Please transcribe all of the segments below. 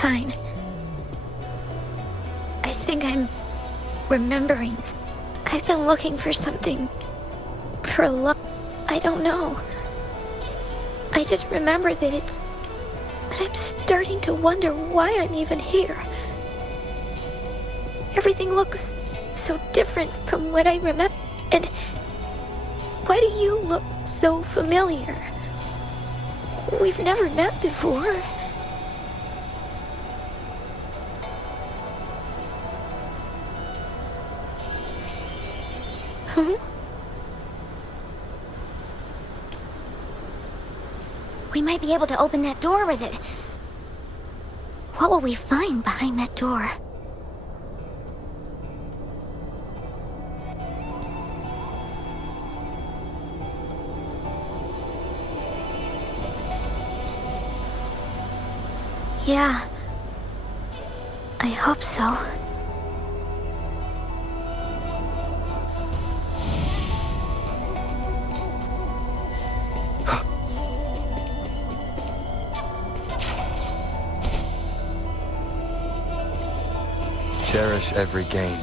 fine. I think I'm remembering. I've been looking for something for a long... I don't know. I just remember that it's... But I'm starting to wonder why I'm even here. Everything looks so different from what I remember. And why do you look so familiar? We've never met before. Huh? We might be able to open that door with it. What will we find behind that door? Yeah, I hope so. Cherish every gain.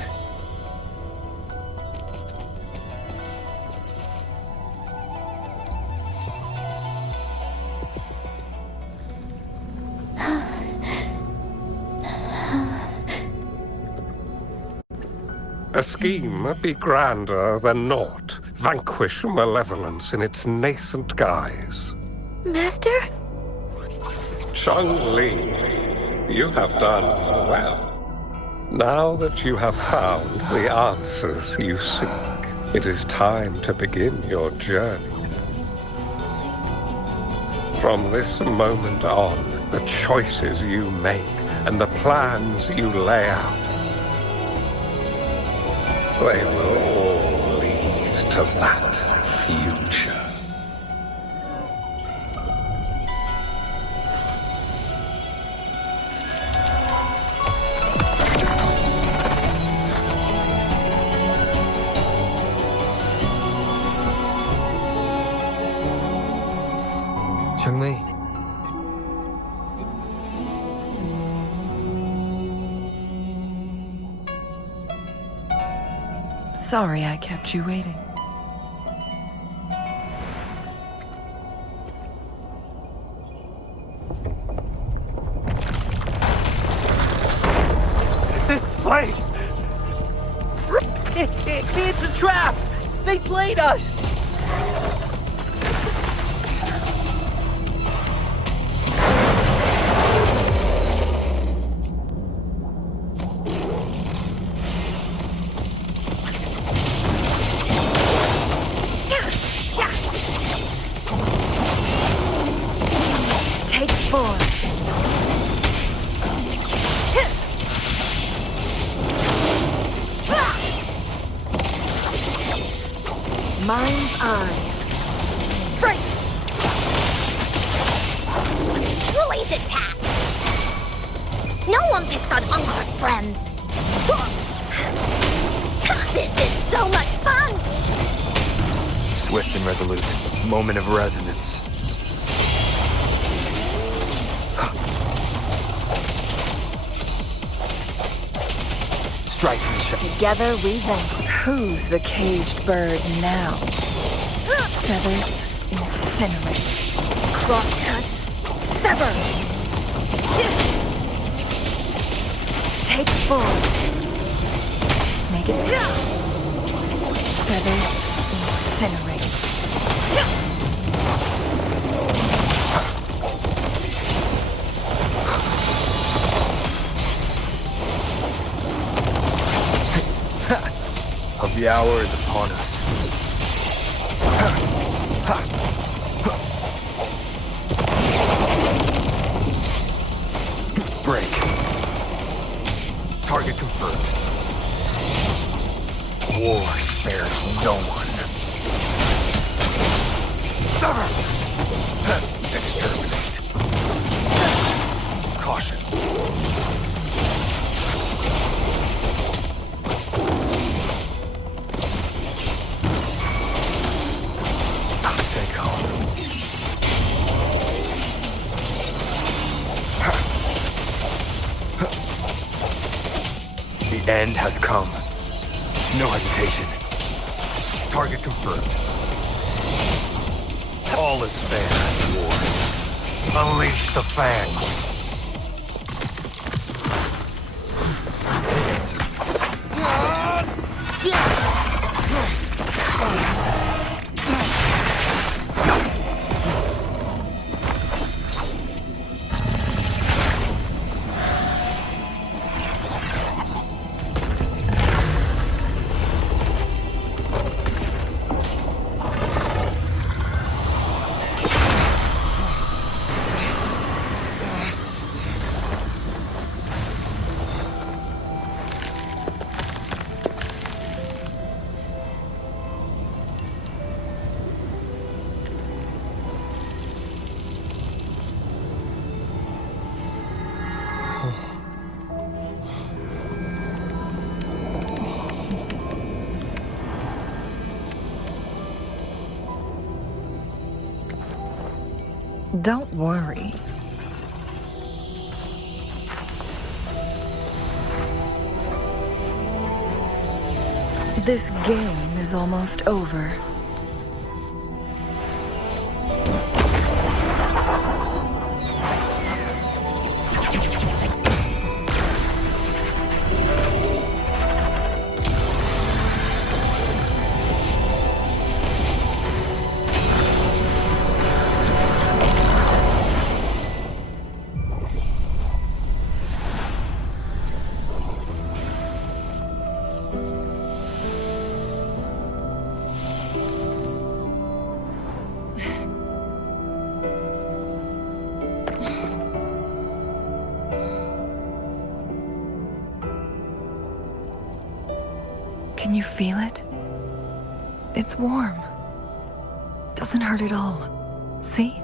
A scheme be grander than naught. Vanquish malevolence in its nascent guise. Master? Chung-Li, you have done well. Now that you have found the answers you seek, it is time to begin your journey. From this moment on, the choices you make and the plans you lay out, they will all lead to that future. Chung-Li. Sorry I kept you waiting. This place! It's a trap! They played us! Take 4. Mind's eye. Right! Lily's attack! No one picks on Uncle's friends! This is so much fun! Swift and resolute. Moment of resonance. Strike and shot. Together we vanquish. Who's the caged bird now? Feathers incinerate. Crosscut sever. Take 4. Make it. Feathers incinerate. The hour is upon us. Break. Target confirmed. War spares no one. Sever! Exterminate. Caution. Stay calm. end has come. No hesitation. Target confirmed. All is fair in war. Unleash the fangs. Don't worry. This game is almost over. Can you feel it? It's warm. Doesn't hurt at all. See?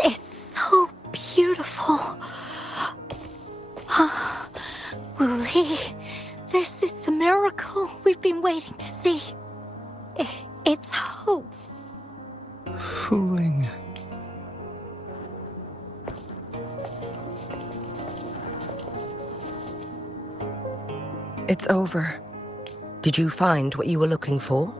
It's so beautiful. wuwv, this is the miracle we've been waiting to see. It's hope. Fooling. It's over. Did you find what you were looking for?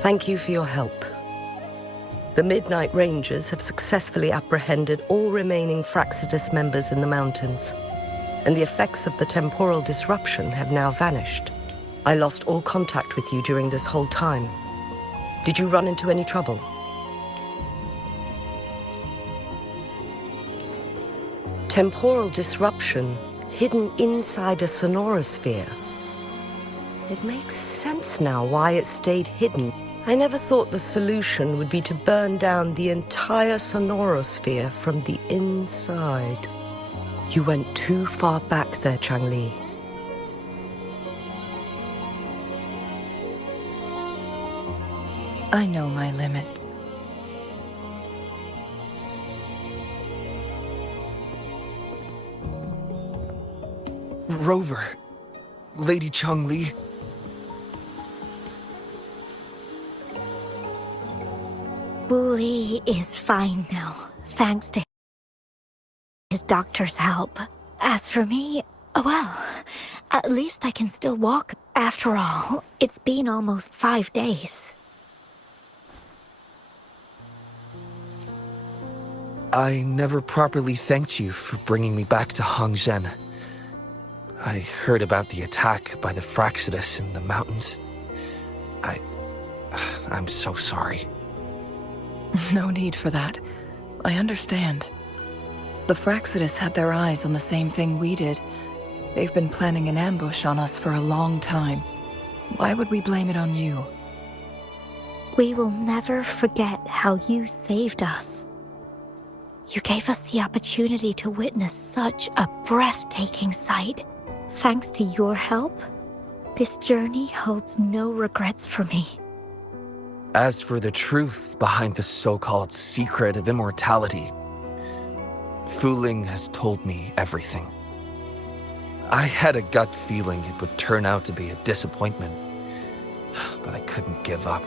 Thank you for your help. The Midnight Rangers have successfully apprehended all remaining Fraccidus members in the mountains, and the effects of the temporal disruption have now vanished. I lost all contact with you during this whole time. Did you run into any trouble? Temporal disruption hidden inside a sonorosphere. It makes sense now why it stayed hidden. I never thought the solution would be to burn down the entire sonorosphere from the inside. You went too far back there, Changli. I know my limits. Rover. Lady Changli. wuwv is fine now, thanks to his doctor's help. As for me, well, at least I can still walk. After all, it's been almost 5 days. I never properly thanked you for bringing me back to Hongzhen. I heard about the attack by the Fraccidus in the mountains. I'm so sorry. No need for that. I understand. The Fraccidus had their eyes on the same thing we did. They've been planning an ambush on us for a long time. Why would we blame it on you? We will never forget how you saved us. You gave us the opportunity to witness such a breathtaking sight. Thanks to your help, this journey holds no regrets for me. As for the truth behind the so-called secret of immortality, Fu Ling has told me everything. I had a gut feeling it would turn out to be a disappointment, but I couldn't give up.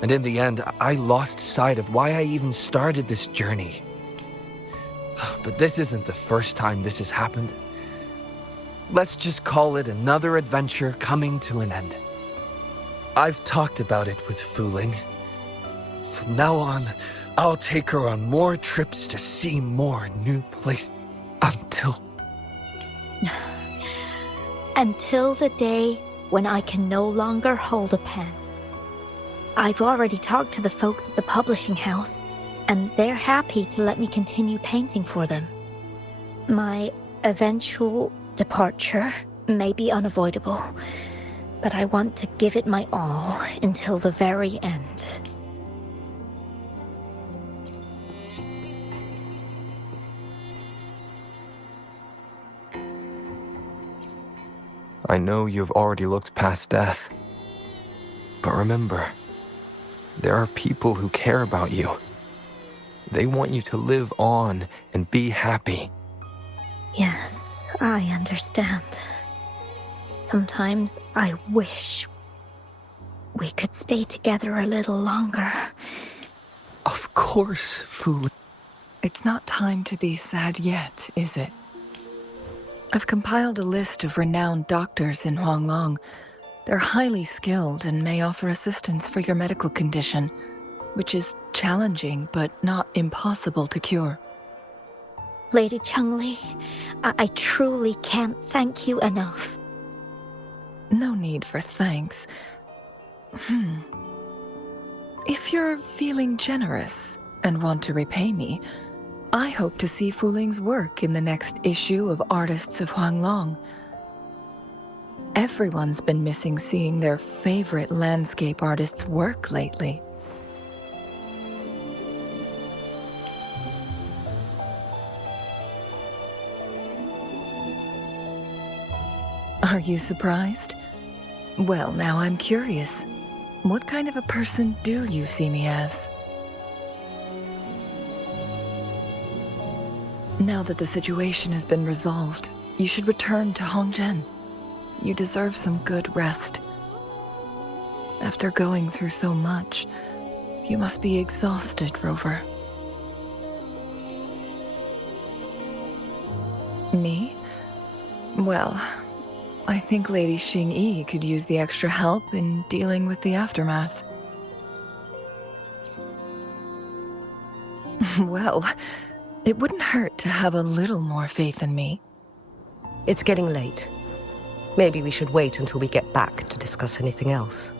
And in the end, I lost sight of why I even started this journey. But this isn't the first time this has happened. Let's just call it another adventure coming to an end. I've talked about it with Fu Ling. From now on, I'll take her on more trips to see more new places. Until the day when I can no longer hold a pen. I've already talked to the folks at the publishing house, and they're happy to let me continue painting for them. My eventual departure may be unavoidable, but I want to give it my all until the very end. I know you've already looked past death. But remember, there are people who care about you. They want you to live on and be happy. Yes, I understand. Sometimes I wish we could stay together a little longer. Of course, Fu Ling. It's not time to be sad yet, is it? I've compiled a list of renowned doctors in Huanglong. They're highly skilled and may offer assistance for your medical condition, which is challenging but not impossible to cure. Lady Changli, I truly can't thank you enough. No need for thanks. If you're feeling generous and want to repay me, I hope to see Fu Ling's work in the next issue of Artists of Huanglong. Everyone's been missing seeing their favorite landscape artists work lately. Are you surprised? Well, now I'm curious. What kind of a person do you see me as? Now that the situation has been resolved, you should return to Hongzhen. You deserve some good rest. After going through so much, you must be exhausted, Rover. Me? Well, I think Lady Xing-Yi could use the extra help in dealing with the aftermath. Well, it wouldn't hurt to have a little more faith in me. It's getting late. Maybe we should wait until we get back to discuss anything else.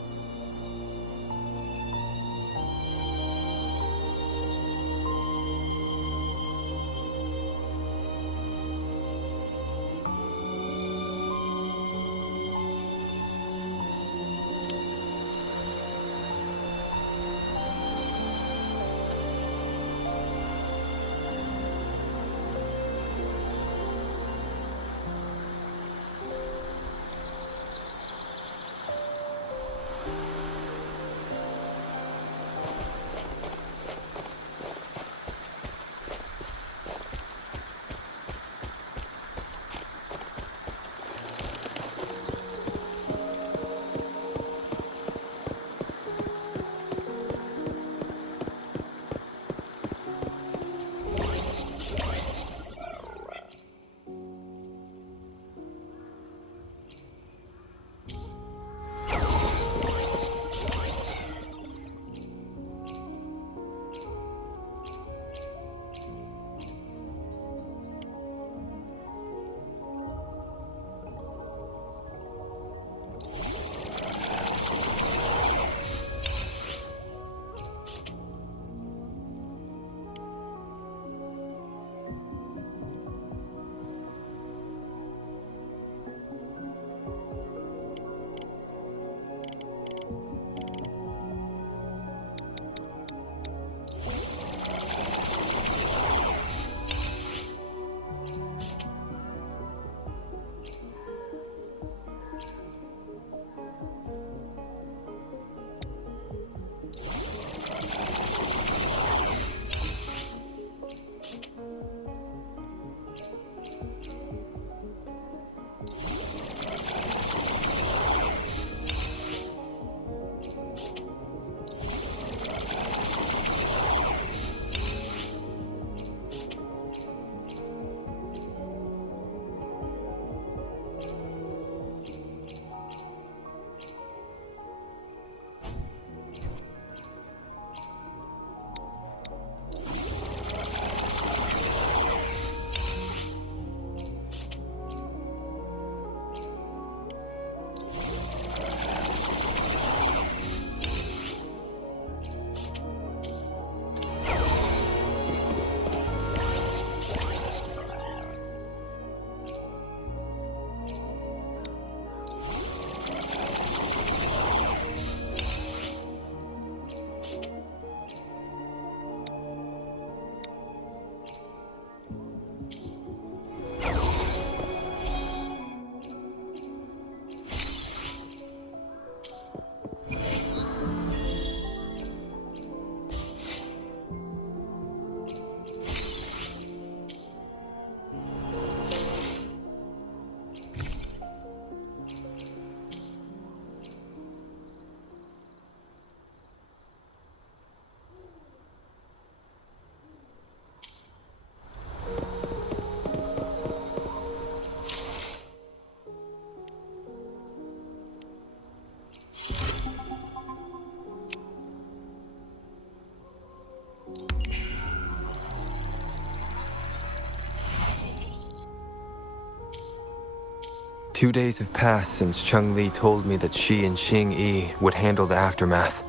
2 days have passed since Chung-Li told me that she and Xing-Yi would handle the aftermath.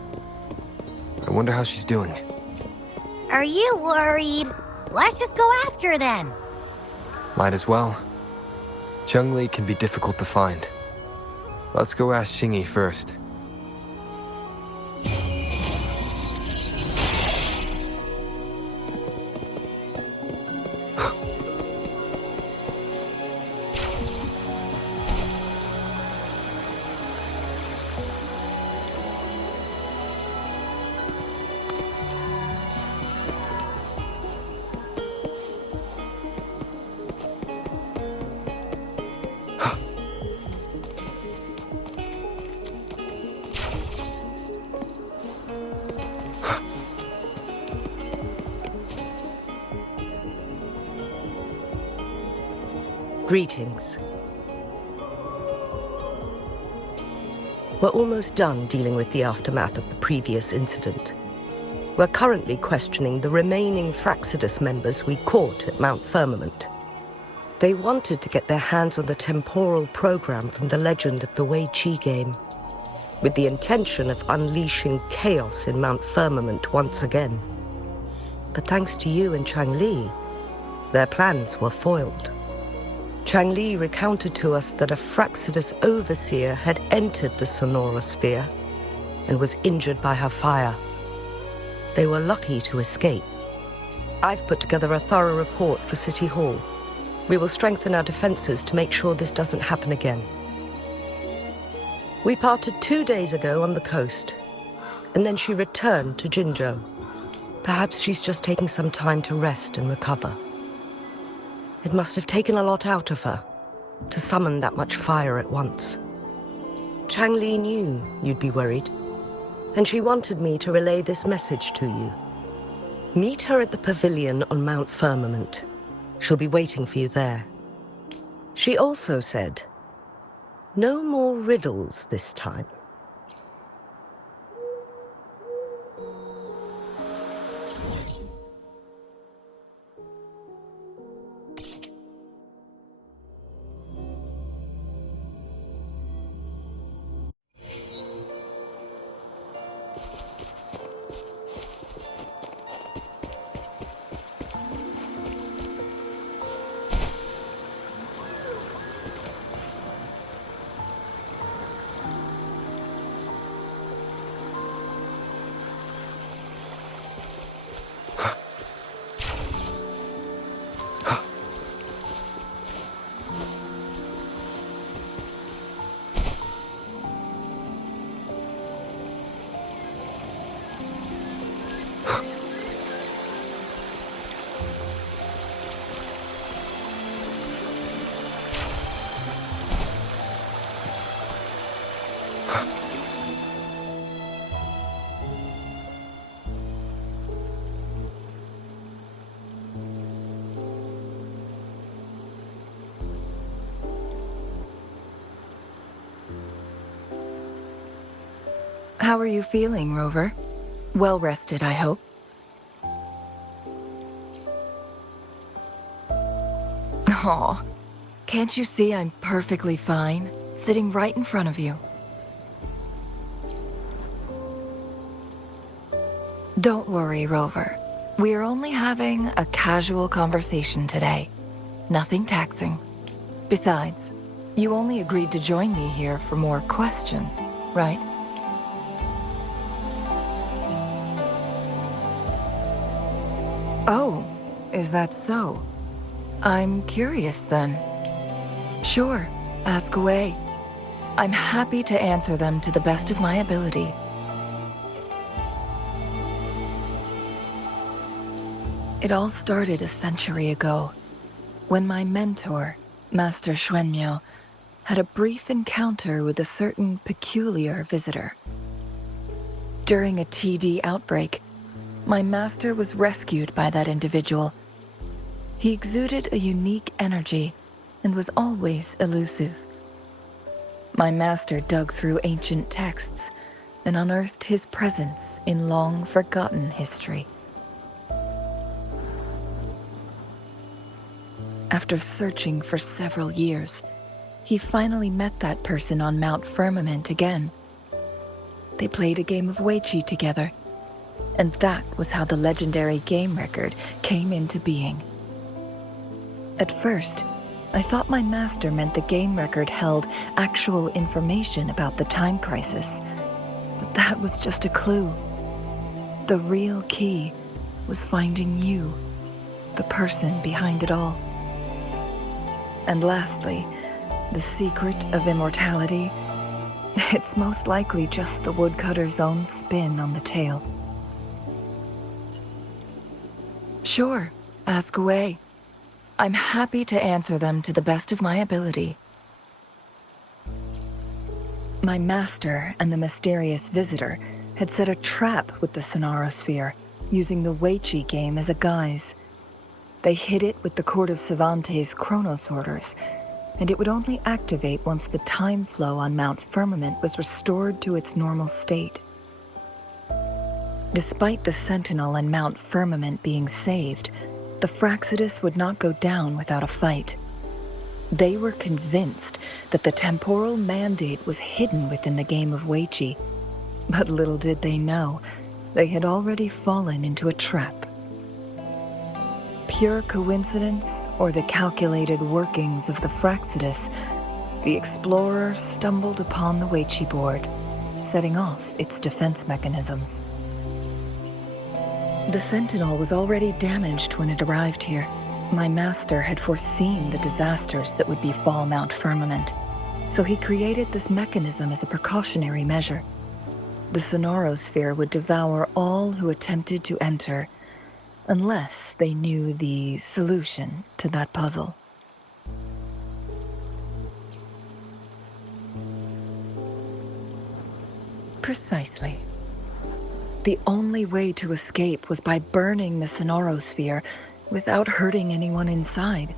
I wonder how she's doing. Are you worried? Let's just go ask her then. Might as well. Chung-Li can be difficult to find. Let's go ask Xing-Yi first. Greetings. We're almost done dealing with the aftermath of the previous incident. We're currently questioning the remaining Fraxidus members we caught at Mount Firmament. They wanted to get their hands on the temporal program from the legend of the Wei Qi game, with the intention of unleashing chaos in Mount Firmament once again. But thanks to you and Chang-Li, their plans were foiled. Chang-Li recounted to us that a Fraxidus overseer had entered the Sonora sphere and was injured by her fire. They were lucky to escape. I've put together a thorough report for City Hall. We will strengthen our defenses to make sure this doesn't happen again. We parted 2 days ago on the coast, and then she returned to Jinzhou. Perhaps she's just taking some time to rest and recover. It must have taken a lot out of her to summon that much fire at once. Chang-Li knew you'd be worried, and she wanted me to relay this message to you. Meet her at the pavilion on Mount Firmament. She'll be waiting for you there. She also said, no more riddles this time. How are you feeling, Rover? Well rested, I hope. Aw, can't you see I'm perfectly fine, sitting right in front of you? Don't worry, Rover. We're only having a casual conversation today. Nothing taxing. Besides, you only agreed to join me here for more questions, right? Oh, is that so? I'm curious then. Sure, ask away. I'm happy to answer them to the best of my ability. It all started a century ago, when my mentor, Master Xuanmiao, had a brief encounter with a certain peculiar visitor. During a TD outbreak, my master was rescued by that individual. He exuded a unique energy and was always elusive. My master dug through ancient texts and unearthed his presence in long-forgotten history. After searching for several years, he finally met that person on Mount Firmament again. They played a game of Weiqi together, and that was how the legendary game record came into being. At first, I thought my master meant the game record held actual information about the time crisis, but that was just a clue. The real key was finding you, the person behind it all. And lastly, the secret of immortality, it's most likely just the woodcutter's own spin on the tale. Sure, ask away. I'm happy to answer them to the best of my ability. My master and the mysterious visitor had set a trap with the Sonarosphere, using the Weiqi game as a guise. They hid it with the Court of Savante's chronosorters, and it would only activate once the time flow on Mount Firmament was restored to its normal state. Despite the Sentinel and Mount Firmament being saved, the Fraxidus would not go down without a fight. They were convinced that the temporal mandate was hidden within the game of Weiqi, but little did they know, they had already fallen into a trap. Pure coincidence or the calculated workings of the Fraxidus, the explorer stumbled upon the Weiqi board, setting off its defense mechanisms. The Sentinel was already damaged when it arrived here. My master had foreseen the disasters that would befall Mount Firmament, so he created this mechanism as a precautionary measure. The Sonarosphere would devour all who attempted to enter, unless they knew the solution to that puzzle. Precisely. The only way to escape was by burning the Sonarosphere without hurting anyone inside.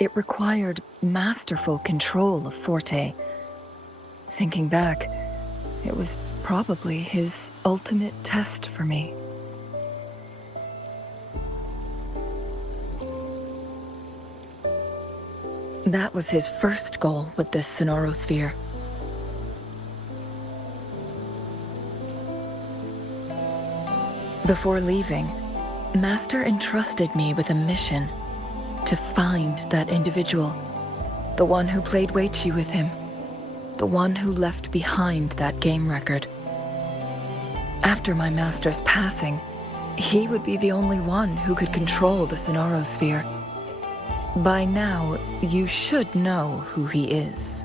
It required masterful control of Forte. Thinking back, it was probably his ultimate test for me. That was his first goal with this Sonarosphere. Before leaving, Master entrusted me with a mission to find that individual, the one who played Weiqi with him, the one who left behind that game record. After my master's passing, he would be the only one who could control the Sonarosphere. By now, you should know who he is.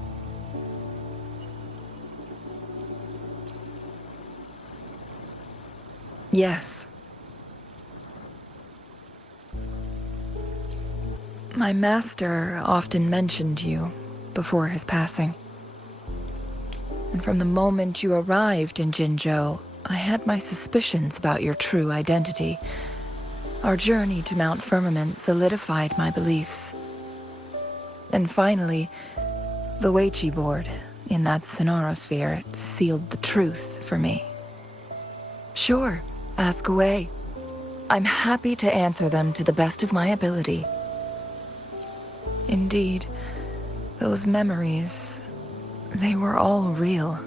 Yes. My master often mentioned you before his passing. And from the moment you arrived in Jinzhou, I had my suspicions about your true identity. Our journey to Mount Firmament solidified my beliefs. And finally, the Weiqi board in that Sonarosphere sealed the truth for me. Sure, ask away. I'm happy to answer them to the best of my ability. Indeed, those memories, they were all real.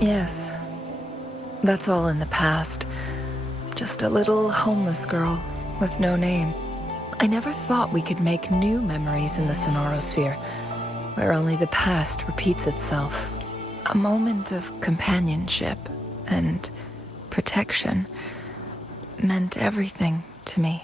Yes, that's all in the past. Just a little homeless girl with no name. I never thought we could make new memories in the Sonarosphere, where only the past repeats itself. A moment of companionship and protection meant everything to me.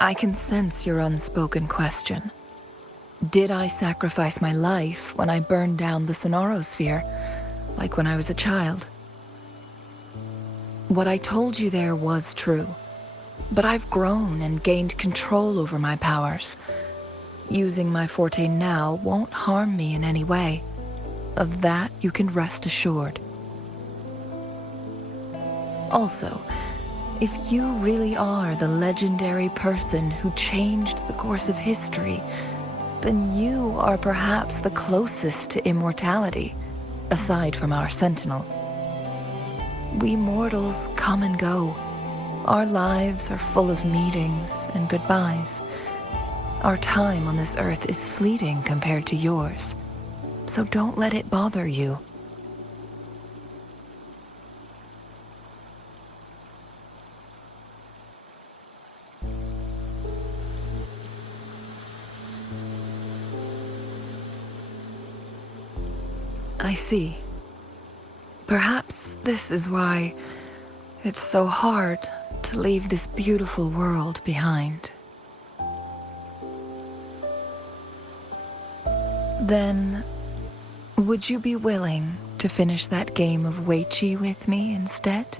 I can sense your unspoken question. Did I sacrifice my life when I burned down the Sonarosphere, like when I was a child? What I told you there was true, but I've grown and gained control over my powers. Using my Forte now won't harm me in any way. Of that you can rest assured. Also, if you really are the legendary person who changed the course of history, then you are perhaps the closest to immortality, aside from our sentinel. We mortals come and go. Our lives are full of meetings and goodbyes. Our time on this earth is fleeting compared to yours, so don't let it bother you. I see. Perhaps this is why it's so hard to leave this beautiful world behind. Then, would you be willing to finish that game of Weichi with me instead?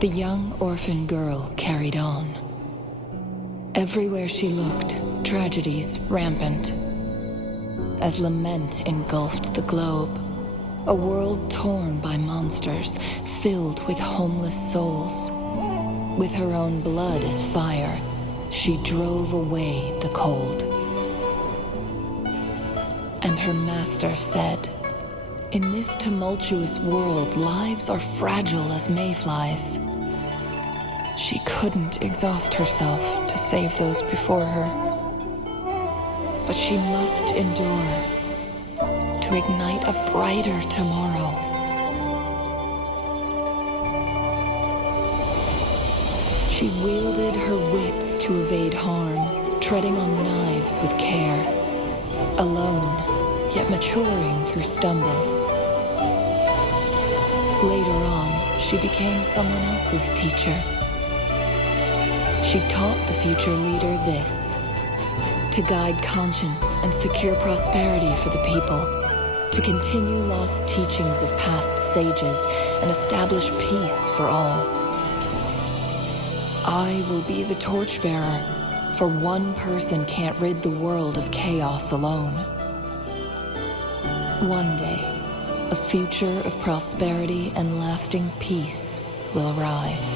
The young orphan girl carried on. Everywhere she looked, tragedies rampant. As lament engulfed the globe, a world torn by monsters, filled with homeless souls. With her own blood as fire, she drove away the cold. And her master said, "In this tumultuous world, lives are fragile as mayflies." She couldn't exhaust herself to save those before her. But she must endure to ignite a brighter tomorrow. She wielded her wits to evade harm, treading on knives with care. Alone, yet maturing through stumbles. Later on, she became someone else's teacher. She taught the future leader this: to guide conscience and secure prosperity for the people, to continue lost teachings of past sages and establish peace for all. I will be the torchbearer, for one person can't rid the world of chaos alone. One day, a future of prosperity and lasting peace will arrive.